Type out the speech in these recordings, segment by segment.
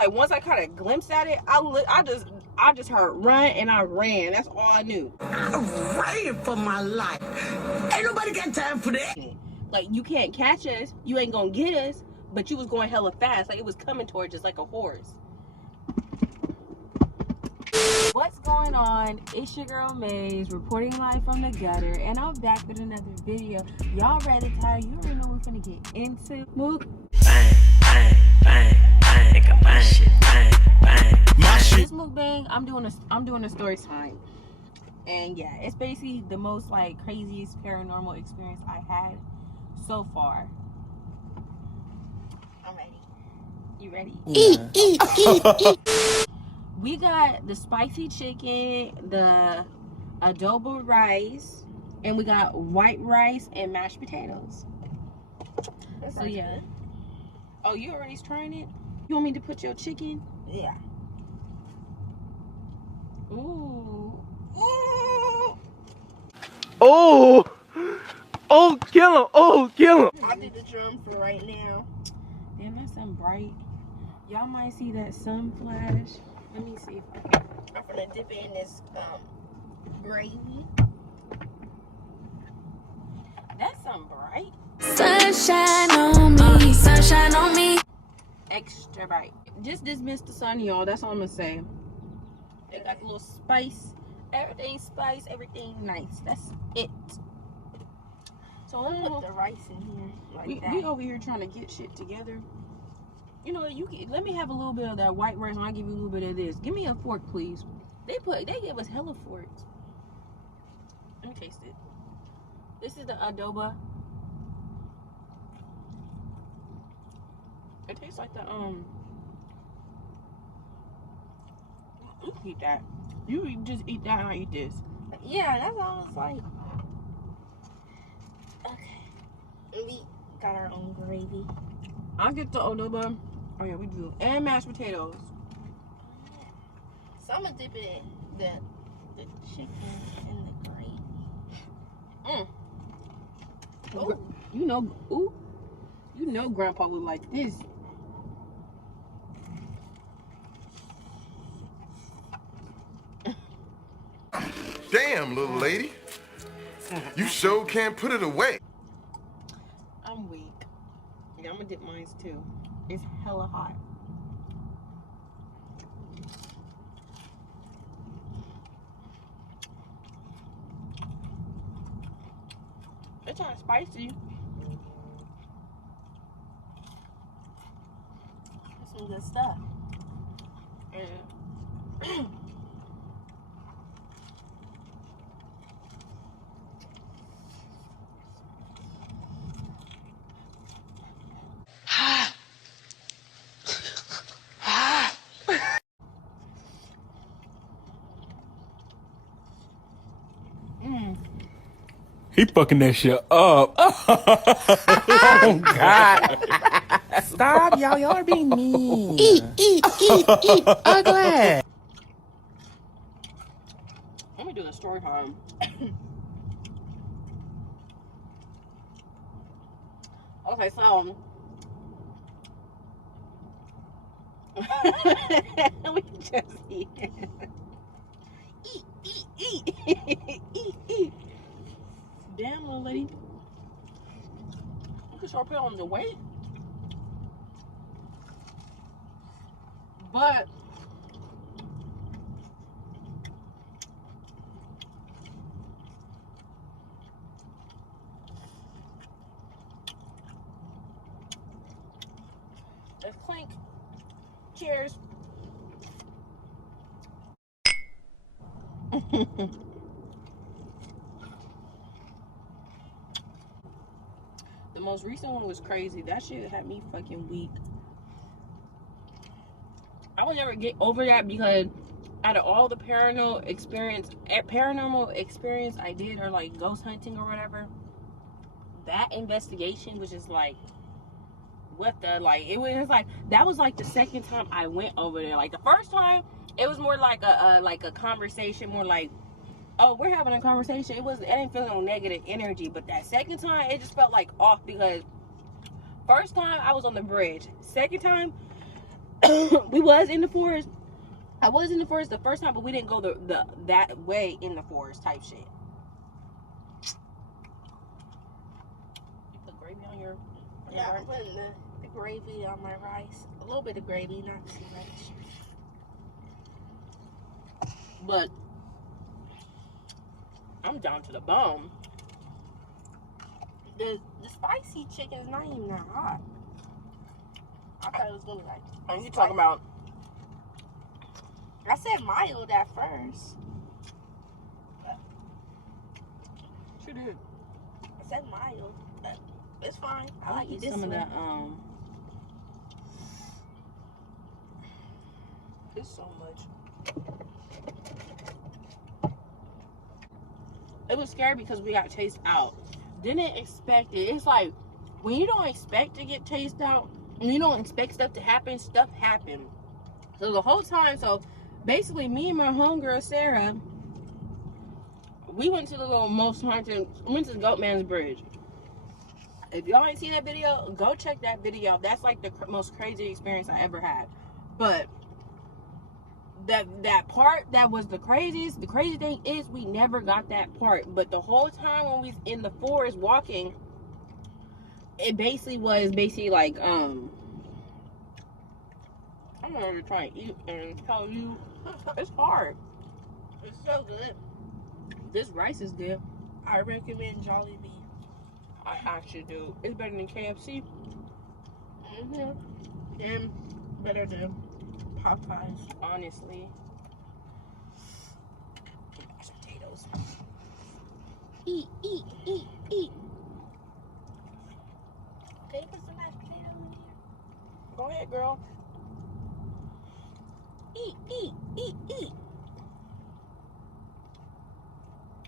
Like once I kind of glimpsed at it, I just heard run and I ran. That's all I knew. I'm ready for my life. Ain't nobody got time for that. Like you can't catch us, you ain't gonna get us, but you was going hella fast. Like it was coming towards us like a horse. What's going on? It's your girl Maze reporting live from the gutter, and I'm back with another video. Y'all ready to tell you already know we're finna get into Mook. Bang, bang, bang, bang, bang, shit, bang, bang. My shit. This mukbang, I'm doing a story time, and yeah, it's basically the most like craziest paranormal experience I had so far. I'm ready. You ready? Yeah. Eat. We got the spicy chicken, the adobo rice, and we got white rice and mashed potatoes. So yeah. Good. Oh, you already trying it? You want me to put your chicken? Yeah. Ooh. Ooh. Oh! Oh, kill him! Oh, kill him! I did the drum for right now. Damn, that's something bright. Y'all might see that sun flash. Let me see if I can. I'm gonna dip it in this gravy. That's something bright. Sunshine on me, sunshine on me. Extra bright. Just dismiss the sun, y'all. That's all I'm gonna say. It got a little spice. Everything spice, everything nice. That's it. So let's put the rice in here. Like we over here trying to get shit together. You know, you can, let me have a little bit of that white rice and I'll give you a little bit of this. Give me a fork, please. They gave us hella forks. Let me taste it. This is the adobo. It tastes like the you can eat that. You just eat that and I eat this. Yeah, that's all it's like. Okay. We got our own gravy. I'll get the adobo. Oh yeah, we do. And mashed potatoes. So I'm gonna dip it in the chicken and the gravy. Oh, you know Grandpa would like this. Damn, little lady. You sure can't put it away. I'm weak. Yeah, I'm gonna dip mine too. It's hella hot. It's not spicy. That's some good stuff. And He fucking that shit up. Oh, God. Stop, y'all. Y'all are being mean. Eat. Ugly. let me do the story time. Okay, so we just eat. Eat. Damn, little lady. You can start putting on the weight. But let's clink. Cheers. The most recent one was crazy. That shit had me fucking weak. I would never get over that because out of all the paranormal experience I did, or like ghost hunting or whatever, that investigation was just like, what the, like, it was like, that was like the second time I went over there. Like the first time it was more like a conversation, more like, oh, we're having a conversation. It didn't feel no negative energy. But that second time, it just felt like off because first time I was on the bridge. Second time, we was in the forest. I was in the forest the first time, but we didn't go that way in the forest type shit. You put gravy on your Yeah, rice? I'm putting the gravy on my rice. A little bit of gravy, not too much. But I'm down to the bone. The spicy chicken is not even that hot. I thought it was gonna be like. And you talking about? I said mild at first. Sure did. I said mild, but it's fine. I like it this some of way. that. It's so much. It was scary because we got chased out. Didn't expect it. It's like when you don't expect to get chased out, and you don't expect stuff to happen, stuff happened. So the whole time, so basically me and my homegirl Sarah, we went to the little most haunted, went to the Goatman's Bridge. If y'all ain't seen that video, go check that video. That's like the most crazy experience I ever had. But that part that was the craziest, the crazy thing is we never got that part. But the whole time when we was in the forest walking, it basically was like I'm not even trying to eat and tell you it's hard. It's so good. This rice is good. I recommend Jolliebee. I actually do. It's better than KFC. And better than Popeyes. Honestly. Mashed potatoes. Eat. Can you put some mashed potatoes in here? Go ahead, girl. Eat.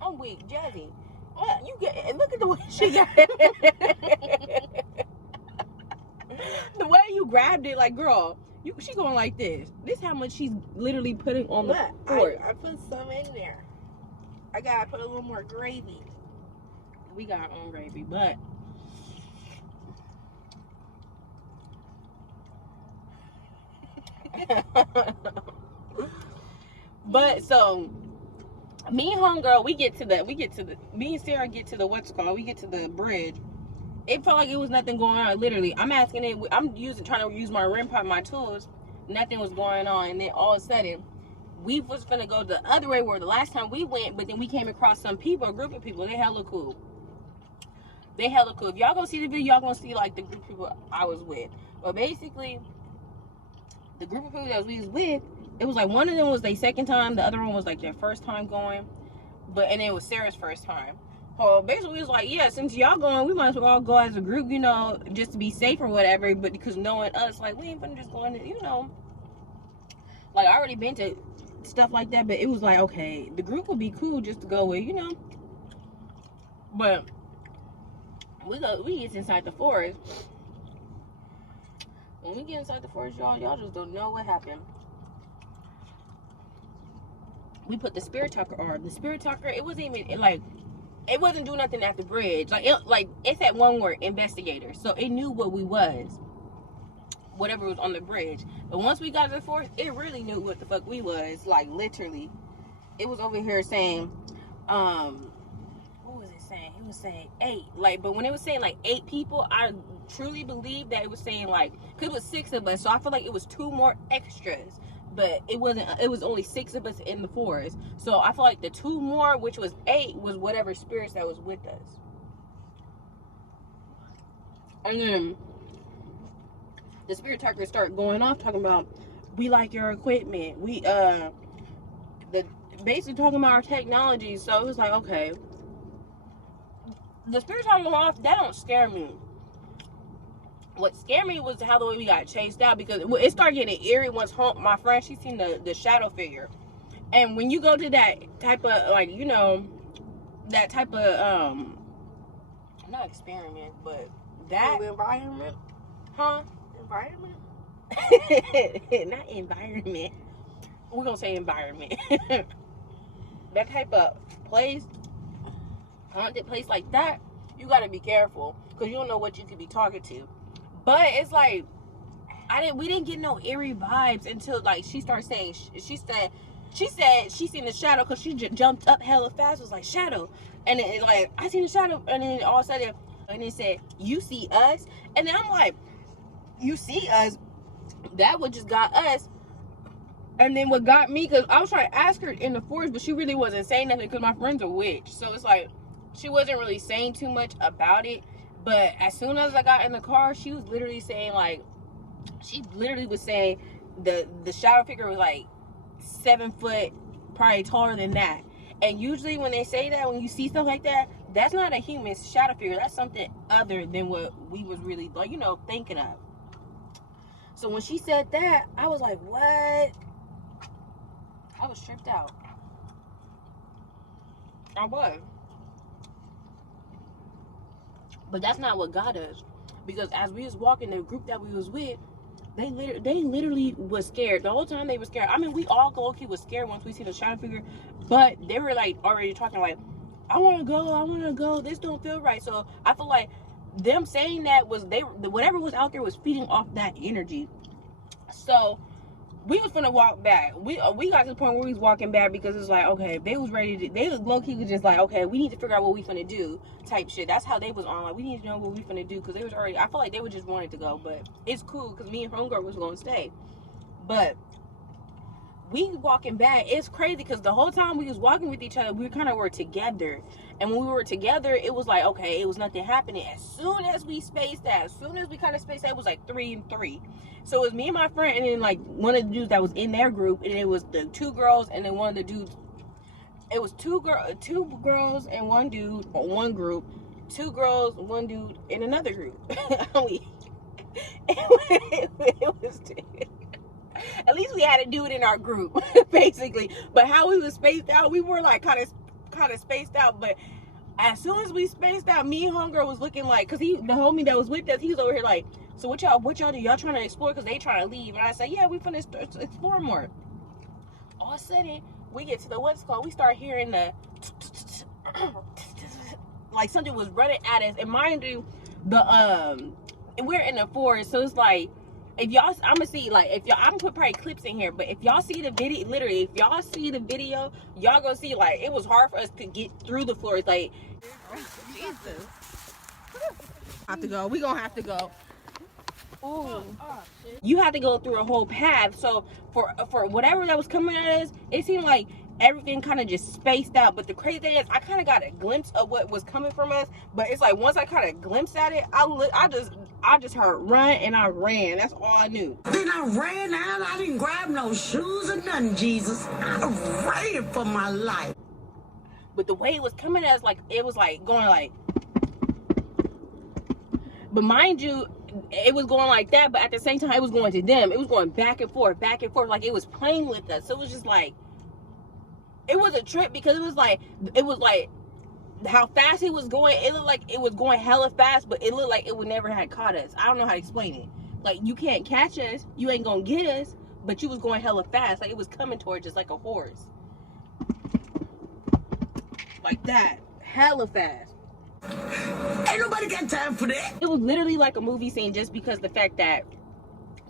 I'm weak, Jazzy. What you get? And look at the way she got the way you grabbed it, like girl, she going like this. This how much she's literally putting on the Look, fork. I put some in there. I gotta put a little more gravy. We got our own gravy, but but so me and homegirl, me and Sarah get to the we get to the bridge. It felt like it was nothing going on. Literally, I'm asking it. I'm trying to use my rim pipe, my tools. Nothing was going on, and then all of a sudden, we was gonna go the other way where the last time we went, but then we came across some people, a group of people. They hella cool. If y'all go see the video, y'all gonna see like the group of people I was with. But basically, the group of people that we was with, it was like one of them was their second time, the other one was like their first time going, and it was Sarah's first time. So basically, we was like, yeah, since y'all going, we might as well all go as a group, you know, just to be safe or whatever. But because knowing us, like we ain't finna just go in, you know. Like I already been to stuff like that, but it was like, okay, the group would be cool just to go with, you know. But we get inside the forest. When we get inside the forest, y'all just don't know what happened. We put the spirit talker on. The spirit talker, it wasn't even like, it wasn't doing nothing at the bridge. Like it said one word, investigator. So it knew what we was, whatever was on the bridge. But once we got to the forest, it really knew what the fuck we was. Like literally, it was over here saying, what was it saying? It was saying 8. Like, but when it was saying like 8 people, I truly believe that it was saying like, cause it was 6 of us. So I feel like it was 2 more extras. But it wasn't. It was only 6 of us in the forest. So I feel like the 2 more, which was 8, was whatever spirits that was with us. And then the spirit talker started going off talking about, we like your equipment. We basically talking about our technology. So it was like, okay. The spirit talker going off, that don't scare me. What scared me was how the way we got chased out, because it started getting eerie once my friend, she seen the shadow figure. And when you go to that type of, like, you know, that type of not experiment, but that environment. Huh? Environment? Not environment. We're gonna say environment. That type of place, haunted place like that, you gotta be careful, because you don't know what you could be talking to. But it's like, we didn't get no eerie vibes until like she started saying, she said she seen the shadow because she jumped up hella fast, was like shadow, and then like I seen the shadow, and then all of a sudden, and it said you see us, and then I'm like, you see us? That what just got us. And then what got me, because I was trying to ask her in the forest, but she really wasn't saying nothing because my friend's a witch, so it's like she wasn't really saying too much about it. But as soon as I got in the car, she was literally saying like, she literally was saying the shadow figure was like 7 foot, probably taller than that. And usually when they say that, when you see stuff like that, that's not a human shadow figure. That's something other than what we was really like, you know, thinking of. So when she said that, I was like, what? I was tripped out. I was. But that's not what got us. Because as we was walking, the group that we was with, they literally was scared. The whole time they were scared. I mean, we all low-key was scared once we see the shadow figure. But they were like already talking like, I want to go. This don't feel right. So I feel like them saying that was, whatever was out there was feeding off that energy. So we was finna walk back. We got to the point where we was walking back because it's like, okay, they was ready to, they was low-key was just like, okay, we need to figure out what we finna do type shit. That's how they was on, like, we need to know what we finna do, because they was already, I feel like they would just wanted to go, but it's cool because me and homegirl was gonna stay. But we walking back, it's crazy because the whole time we was walking with each other, we kind of were together. And when we were together, it was like, okay, it was nothing happening. As soon as we spaced out, as soon as we kind of spaced out, it was like 3 and 3. So it was me and my friend, and then like one of the dudes that was in their group, and it was the 2 girls, and then one of the dudes. It was 2 girls and 1 dude on one group, 2 girls, 1 dude in another group. It was at least we had to do it in our group, basically. But how we was spaced out, we were like kind of spaced out. But as soon as we spaced out, me and homegirl was looking like, cause the homie that was with us, he was over here like, so what y'all do? Y'all trying to explore? Cause they trying to leave. And I said, yeah, we finna explore more. All of a sudden, we get to the what's called. We start hearing the like something was running at us. And mind you, we're in the forest, so it's like, if y'all, I'm gonna see, like, if y'all, I'm gonna put probably clips in here, but if y'all see the video, literally, if y'all see the video, y'all gonna see, like, it was hard for us to get through the floor. It's like, Jesus. Have to go. We gonna have to go. Ooh. You have to go through a whole path. So for whatever that was coming at us, it seemed like everything kind of just spaced out. But the crazy thing is, I kind of got a glimpse of what was coming from us. But it's like once I kind of glimpsed at it, I just heard run, and I ran. That's all I knew. Then I ran out. I didn't grab no shoes or nothing, Jesus. I ran for my life. But the way it was coming at us, like, it was like going like. But mind you, it was going like that, but at the same time, it was going to them. It was going back and forth, like it was playing with us. So it was just like, it was a trip because it was like how fast it was going. It looked like it was going hella fast, but it looked like it would never have caught us. I don't know how to explain it. Like, you can't catch us, you ain't gonna get us, but you was going hella fast. Like, it was coming towards us like a horse. Like that, hella fast. Ain't nobody got time for that. It was literally like a movie scene, just because the fact that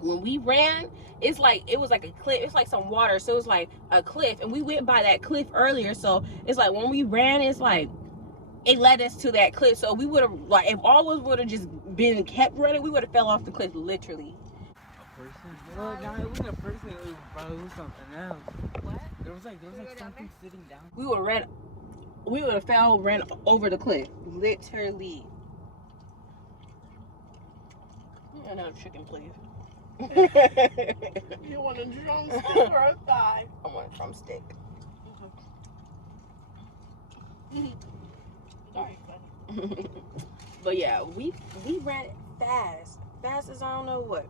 when we ran, it's like, it was like a cliff. It's like some water, so it's like a cliff, and we went by that cliff earlier. So it's like when we ran, it's like it led us to that cliff. So we would have, like, if all of us would have just been kept running, we would have fell off the cliff, literally. A person? Well, no, it wasn't a person. It was probably something else. What? There was like something sitting down. We would have ran over the cliff, literally. Another chicken, please. You want a drumstick or a thigh? I want a drumstick. Sorry, But yeah, we ran fast as I don't know what.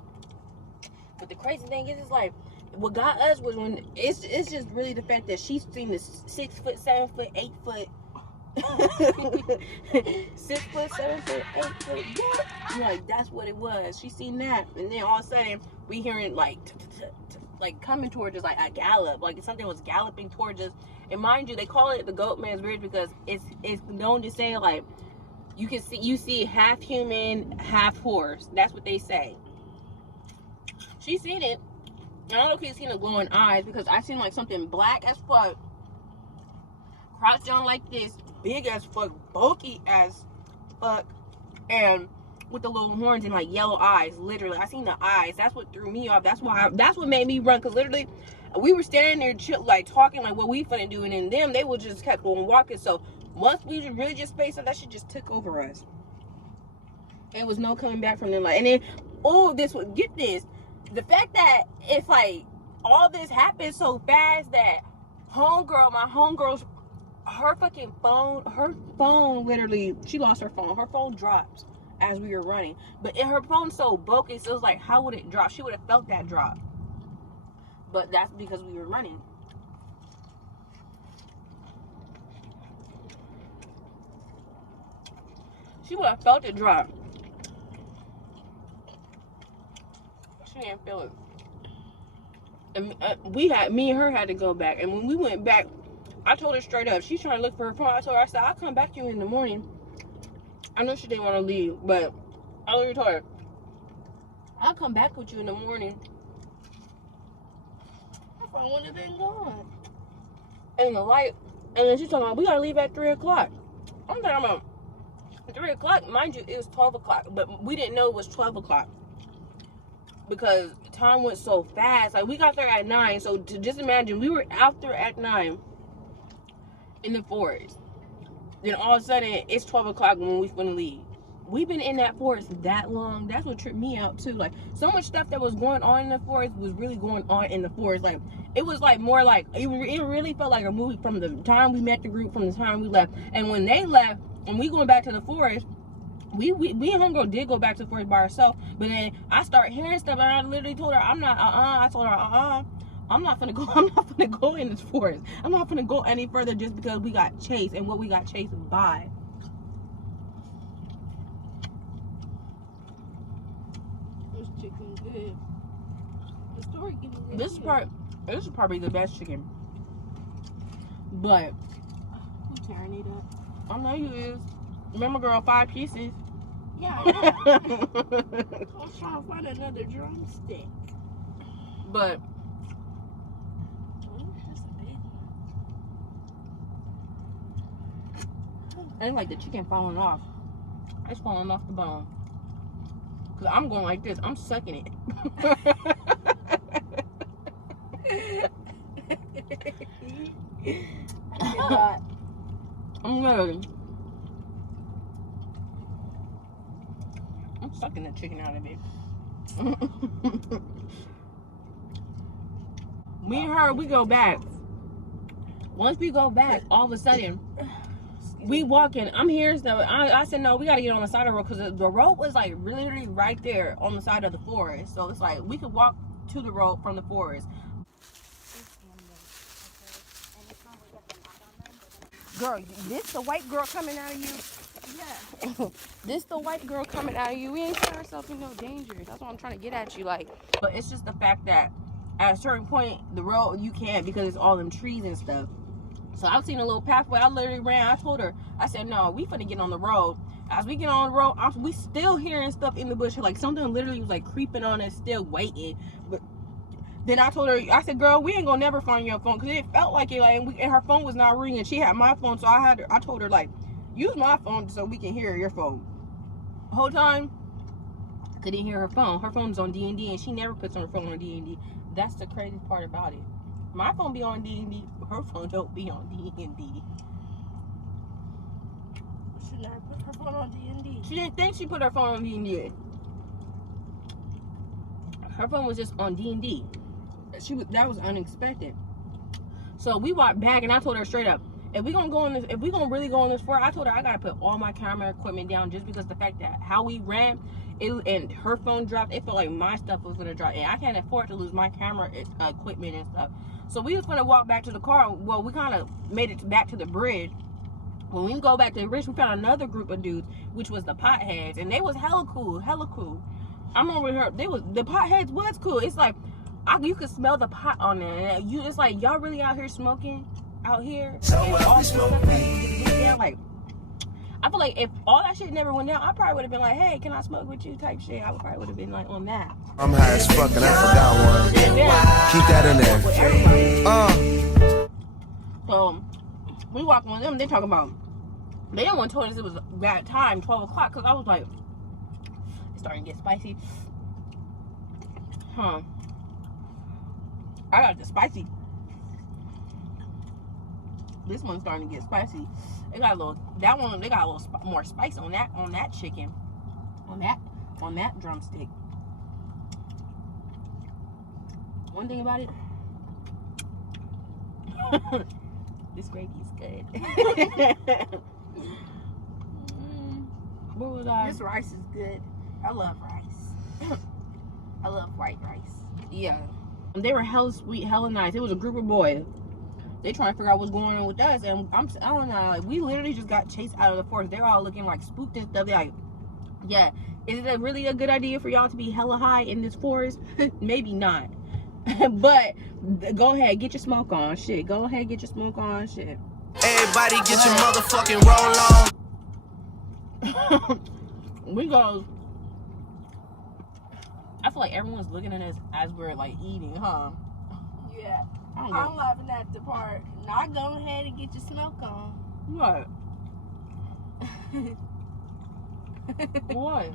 But the crazy thing is, it's like, what got us was when it's just really the fact that she's seen the 6 foot, 7 foot, 8 foot. 6 foot, 7 foot, 8 foot. What? I'm like, that's what it was. She seen that, and then all of a sudden we hearing like coming towards us, like a gallop, like something was galloping towards us. And mind you, they call it the Goat Man's Bridge because it's known to say, like, you see half human, half horse. That's what they say. She seen it. I don't know if he's seen the glowing eyes because I seen like something black as fuck, crouched down like this, big as fuck, bulky as fuck, and with the little horns and like yellow eyes. Literally, I seen the eyes. That's what threw me off. That's what made me run. Cause literally, we were standing there chill, like talking like what we finna do, and then they would just kept going walking. So once we really just spaced up, that shit just took over us. There was no coming back from them. Like, and then get this. The fact that it's like all this happened so fast that my homegirl's, her phone literally, she lost her phone. Her phone dropped as we were running. But her phone's so bulky, so it was like, how would it drop? She would have felt that drop. But that's because we were running. She would have felt it drop. She didn't feel it. And me and her had to go back. And when we went back, I told her straight up, she's trying to look for her phone. I told her, I said, I'll come back to you in the morning. I know she didn't want to leave, but I literally told her, I'll come back with you in the morning. Her phone would have been gone. And the light, and then she's talking about, we gotta leave at 3 o'clock. I'm talking about 3 o'clock, mind you, it was 12 o'clock, but we didn't know it was 12 o'clock. Because time went so fast. Like, we got there at 9. So to just imagine, we were out there at 9 in the forest. Then all of a sudden, it's 12 o'clock when we finna leave. We've been in that forest that long. That's what tripped me out too. Like, so much stuff that was going on in the forest was really going on in the forest. Like, it was like more like, it really felt like a movie from the time we met the group, from the time we left. And when they left, and we going back to the forest, we and homegirl did go back to the forest by herself, but then I started hearing stuff, and I literally told her, I told her, I'm not gonna go in this forest. I'm not gonna go any further just because we got chased and what we got chased by. This chicken good. The story getting good. This is probably the best chicken. But I'm tearing it up. I know you is. Remember, girl, 5 pieces. Yeah, I was trying to find another drumstick. But That's a big one. I think like the chicken falling off. It's falling off the bone. Cause I'm going like this. I'm sucking it. I'm sucking the chicken out of it. Me and her, we go back. Once we go back, all of a sudden, we walking. I'm hearing stuff. I said, no, we got to get on the side of the road, because the road was like literally right there on the side of the forest. So it's like we could walk to the road from the forest. Girl, this the white girl coming out of you? Yeah. This the white girl coming out of you. We ain't putting ourselves in no danger. That's what I'm trying to get at you. Like, but it's just the fact that at a certain point, the road, you can't, because it's all them trees and stuff. So I've seen a little pathway. I literally ran. I told her, I said, no, we finna get on the road. As we get on the road, we still hearing stuff in the bush. Like, something literally was like creeping on us, still waiting. But then I told her, I said, girl, we ain't gonna never find your phone, because it felt like it. Like, and her phone was not ringing. She had my phone, so I told her, like, use my phone so we can hear your phone. The whole time, I couldn't hear her phone. Her phone's on D&D, and she never puts her phone on D&D. That's the crazy part about it. My phone be on D&D, her phone don't be on D&D. She never put her phone on D&D. She didn't think she put her phone on D&D. Her phone was just on D&D. That was unexpected. So we walked back, and I told her straight up, if we gonna really go on this forest, I told her I gotta put all my camera equipment down, just because the fact that how we ran, and her phone dropped, it felt like my stuff was gonna drop, and I can't afford to lose my camera equipment and stuff. So we was gonna walk back to the car. Well, we kind of made it back to the bridge. When we go back to the bridge, we found another group of dudes, which was the potheads, and they was hella cool. I'm over here. The potheads was cool. It's like you could smell the pot on there. And it's like, y'all really out here smoking out here? So yeah, like I feel like if all that shit never went down, I probably would have been like, hey, can I smoke with you type shit. I would probably would have been like on that. I'm high as fuck and I forgot one. And then, Keep that in there. with everybody. So we walk on them, they talking about, they didn't want to tell us it was bad time, 12 o'clock, because I was like, it's starting to get spicy. I got the spicy. This one's starting to get spicy. They got a little, that one, they got a little more spice on that chicken. On that drumstick. One thing about it, this gravy is good. What was I? This rice is good. I love rice. I love white rice. Yeah. They were hella sweet, hella nice. It was a group of boys. They trying to figure out what's going on with us, and I don't know. Like, we literally just got chased out of the forest. They're all looking like spooked and stuff. They're like, yeah, is it really a good idea for y'all to be hella high in this forest? Maybe not. But go ahead, get your smoke on, shit. Go ahead, get your smoke on, shit. Everybody get your motherfucking roll on. We go. I feel like everyone's looking at us as we're like eating, huh? Yeah. I don't I'm know. laughing at the part. Now go ahead and get your smoke on. What? What?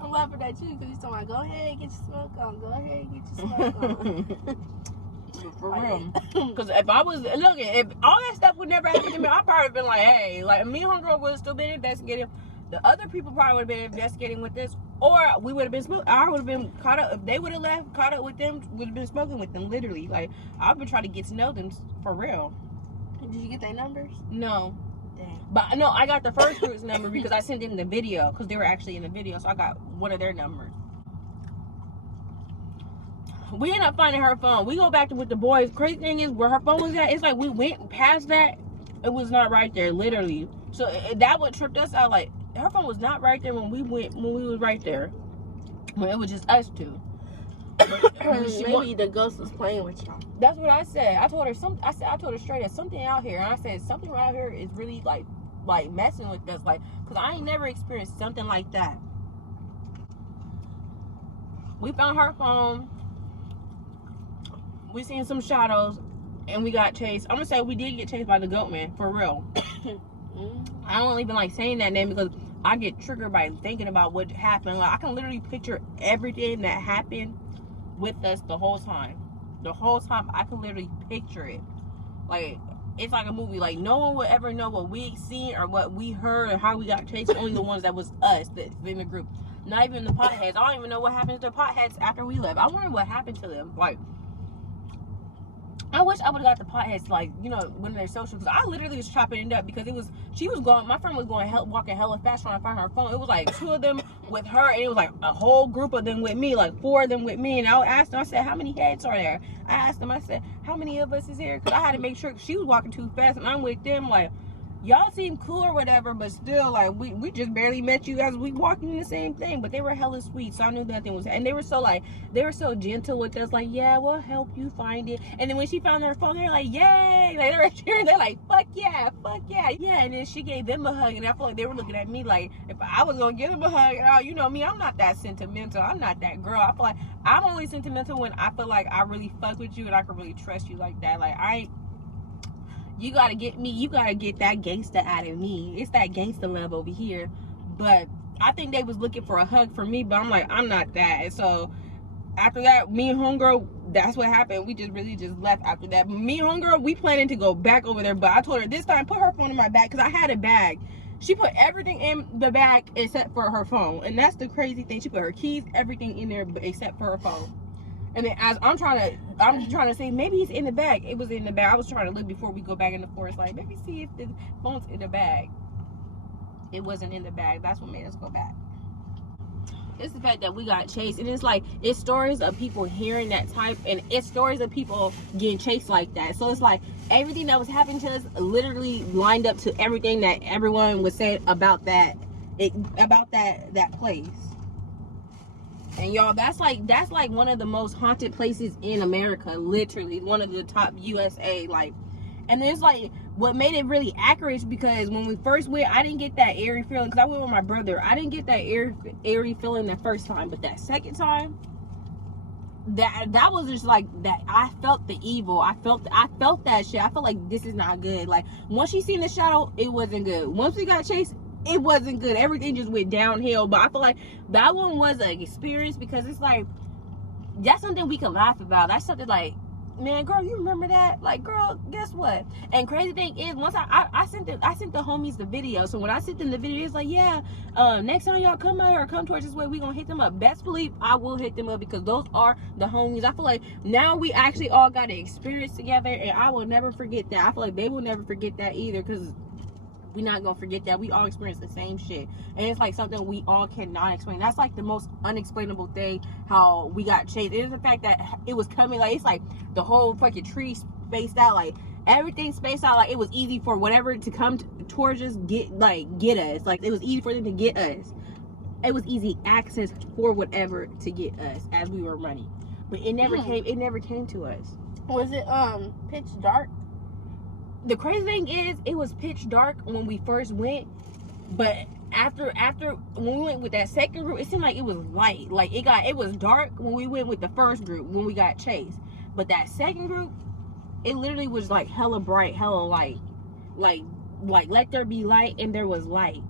I'm laughing at you because you're talking about go ahead and get your smoke on. Go ahead and get your smoke on. For real. Because if I was, look, if all that stuff would never happen to me, I'd probably been like, hey, like me and homegirl would have still been investigating. The other people probably would have been investigating with this. Or we would have been smoking. I would have been caught up. If they would have left, caught up with them, would have been smoking with them, literally. Like, I've been trying to get to know them for real. Did you get their numbers? No. Dang. But no, I got the first group's number because I sent in the video. Because they were actually in the video. So I got one of their numbers. We end up finding her phone. We go back to with the boys. Crazy thing is, where her phone was at, it's like we went past that. It was not right there, literally. So that what tripped us out. Like, her phone was not right there when we was right there. When it was just us two. Maybe the ghost was playing with y'all. That's what I said. I told her I told her straight, there's something out here. And I said, something out here is really like messing with us. Like, because I ain't never experienced something like that. We found her phone. We seen some shadows. And we got chased. I'm going to say we did get chased by the goat man. For real. I don't even like saying that name because I get triggered by thinking about what happened. Like, I can literally picture everything that happened with us the whole time. The whole time, I can literally picture it. Like, it's like a movie. Like, no one would ever know what we seen or what we heard or how we got chased. Only the ones that was us that's in the group. Not even the potheads. I don't even know what happened to the potheads after we left. I wonder what happened to them. Like, I wish I would have got the potheads, like, you know, when they're social. Because I literally was chopping it up because she was going, my friend was going, walking hella fast trying to find her phone. It was like 2 of them with her, and it was like a whole group of them with me, like 4 of them with me. And I asked them, I said, how many heads are there? I asked them, I said, how many of us is here? Because I had to make sure she was walking too fast, and I'm with them, like, y'all seem cool or whatever, but still, like, we just barely met you as we walking in the same thing. But they were hella sweet, so I knew nothing was, and they were so gentle with us, like, yeah, we'll help you find it. And then when she found her phone, they're like, yay, like, they were cheering, they're like, fuck yeah, yeah. And then she gave them a hug, and I feel like they were looking at me like, if I was gonna give them a hug, you know me, I'm not that sentimental, I'm not that girl. I feel like I'm only sentimental when I feel like I really fuck with you and I can really trust you like that. Like, you gotta get me, you gotta get that gangsta out of me. It's that gangsta love over here. But I think they was looking for a hug for me, but I'm like, I'm not that. And so after that, me and homegirl, that's what happened. We just really just left after that. Me and homegirl, we planning to go back over there, but I told her this time, put her phone in my bag, because I had a bag. She put everything in the bag except for her phone. And that's the crazy thing. She put her keys, everything in there except for her phone. And then as I'm trying to say, maybe it's in the bag. It was in the bag. I was trying to look before we go back in the forest, like, maybe see if the phone's in the bag. It wasn't in the bag. That's what made us go back. It's the fact that we got chased. And it's like, it's stories of people hearing that type, and it's stories of people getting chased like that. So it's like, everything that was happening to us literally lined up to everything that everyone was saying about that place. And y'all, that's like one of the most haunted places in America, literally one of the top USA. Like, And it's like, what made it really accurate is because when we first went, I didn't get that airy feeling because I went with my brother. I didn't get that airy feeling the first time, but that second time, that was just like that. I felt the evil. I felt that shit. I felt like this is not good. Like once she seen the shadow, it wasn't good. Once we got chased, it wasn't good. Everything just went downhill. But I feel like that one was an experience because it's like, that's something we can laugh about. That's something like, man, girl, you remember that? Like, girl, guess what? And crazy thing is, once I sent the homies the video. So when I sent them the video, it's like, yeah, next time y'all come out here or come towards this way, we gonna hit them up. Best believe I will hit them up because those are the homies. I feel like now we actually all got an experience together, and I will never forget that. I feel like they will never forget that either because we're not gonna forget that we all experienced the same shit, and it's like something we all cannot explain. That's like the most unexplainable thing, how we got chased. It is the fact that it was coming, like it's like the whole fucking tree spaced out, like everything spaced out, like it was easy for whatever to come towards us, get us. Like it was easy for them to get us. It was easy access for whatever to get us as we were running, but it never came. It never came to us. Was it pitch dark? The crazy thing is, it was pitch dark when we first went, but after when we went with that second group, it seemed like it was light. Like it was dark when we went with the first group when we got chased, but that second group, it literally was like hella bright, hella light, like let there be light, and there was light.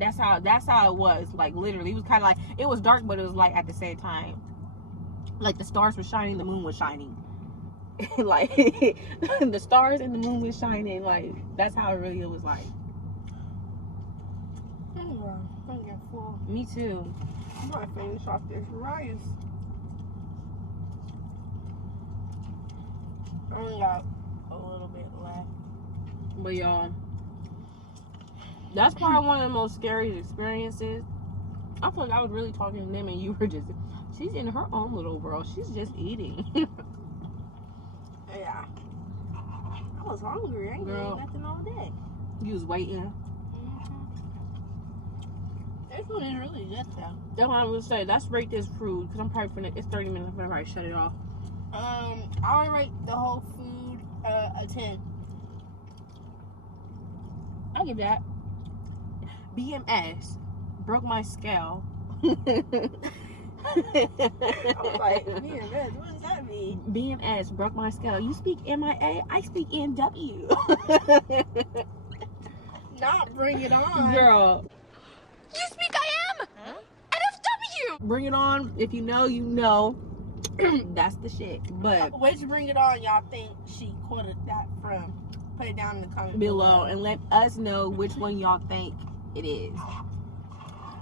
That's how it was. Like literally, it was kind of like it was dark, but it was light at the same time. Like the stars were shining, the moon was shining. Like the stars and the moon was shining. Like that's how it really was like. I'm getting full. Me too. I'm gonna finish off this rice. I only got a little bit left. But y'all, that's probably one of the most scary experiences. I feel like I was really talking to them and you were just, she's in her own little world. She's just eating. Yeah. I was hungry. I ain't Girl. eating nothing all day. You was waiting. This one is really good though. That's what I would say. Let's rate this food because I'm probably finna, it's 30 minutes. I'm gonna probably shut it off. I would rate the whole food a 10. I'll give that. BMS broke my scale. I was like, man, what does that mean? BMS broke my scale. You speak MIA, I speak NW. Not bring it on. Girl. You speak I am! NFW! Bring it on. If you know, you know. That's the shit. But Which bring it on y'all think she quoted that from? Put it down in the comments below and let us know which one y'all think it is.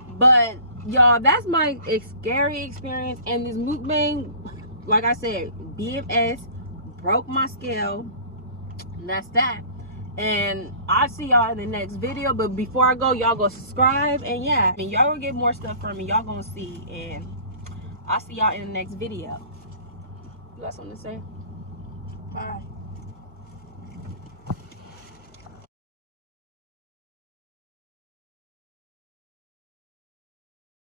But y'all, that's my scary experience. And this mukbang, like I said, BMS broke my scale. And that's that. And I'll see y'all in the next video. But before I go, y'all go subscribe. And yeah, and y'all gonna get more stuff from me. Y'all gonna see. And I'll see y'all in the next video. You got something to say? Bye.